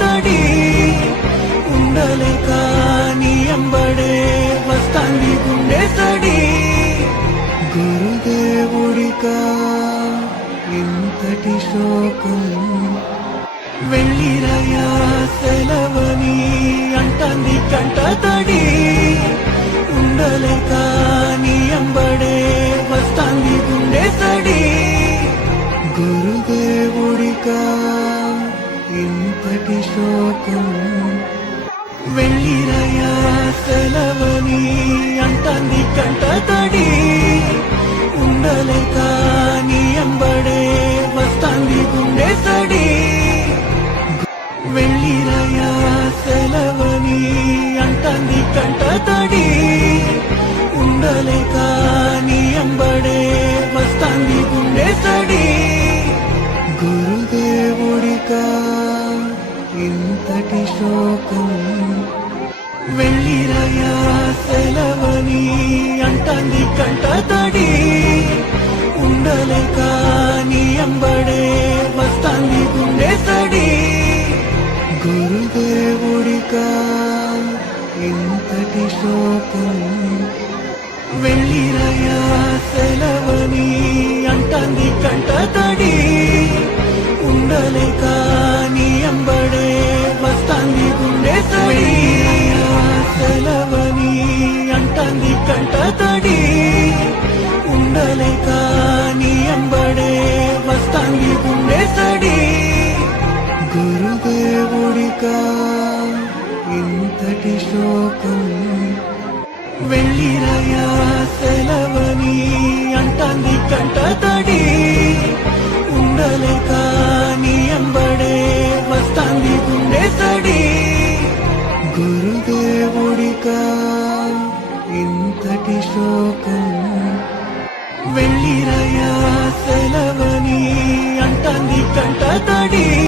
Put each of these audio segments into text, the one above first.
తడి ఉండలేక నీ అంబడే వస్తాంది గుండె తడి. గురుదేవుడిక ఇంతటి శోకం వెళ్ళిరయా సెలవని అంటంది కంట తడి. ఉండలేక ఎప్పటి శోకం. వెళ్ళిరయా సెలవని అంటాంది కంట తడి ఉండలేక నీ అంబడే వస్తాంది గుండె తడి. వెళ్ళి పాటి శోకం. వెళ్ళిరయా సెలవని అంటంది కంట తడి ఉండలేక నీ అంబడే వస్తాంది గుండె తడి. గురుదేవుడికా ఇంతటి శోకం. వెళ్ళిరయా సెలవని అంటంది కంట తడి ఉండలేక నీ అంబడే తెలవని అంటంది కంట తడి ఉండలేక నీ అంబడే వస్తాంది గుండె తడి గురుదేవుడికా ఇంతటి శోకం వెళ్ళిరయా సెలవని అంటంది కంట తడి ఉండలేక పాపి శోకం. వెళ్ళిరయా సెలవని అంటంది కంట తడి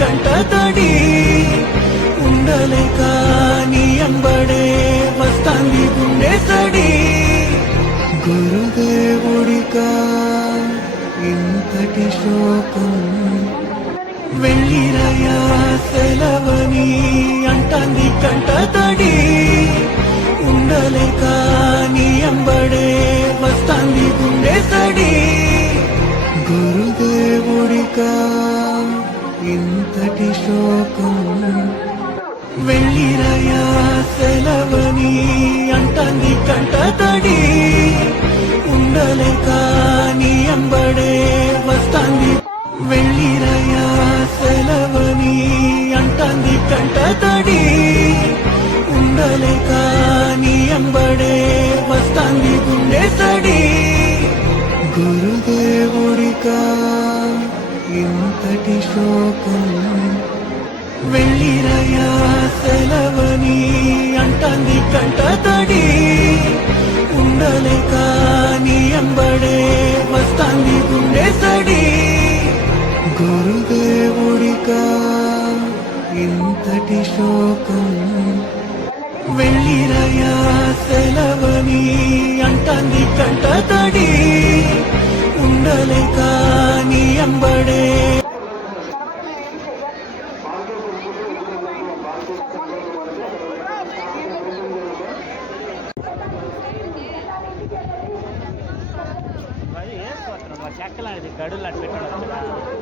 కంట తడి ఉండలేక నీ అంబడే వస్తాంది గుండె తడి. గురుదేవుడికా ఇంతటి శోకం వెళ్ళిరయా సెలవని అంటుంది కంట తడి. ఉండలేక నీ అంబడే వస్తాంది గుండె తడి. గురుదేవుడికా ఇంతటి శోకం? వెళ్ళిరయా సెలవని అంటంది కంట తడి ఉండలేక నీ అంబడే వస్తాంది. వెళ్ళిరయా సెలవని అంటంది కంట తడి ఉండలేక నీ అంబడే వస్తాంది గుండె తడి. గురుదేవుడికా ఇంతటి శోకం. వెళ్ళిరయ్యా సెలవని అంటంది కంట తడి ఉండలే కాని అంబడే వస్తాంది గుండె సడి. గురుదేవుడికా ఇంతటి శోకం. వెళ్ళిరయ్యా సెలవని అంటంది కంట తడి వేసుకోవచ్చు చెక్కలు అనేది గడులు అట్లా పెట్టడం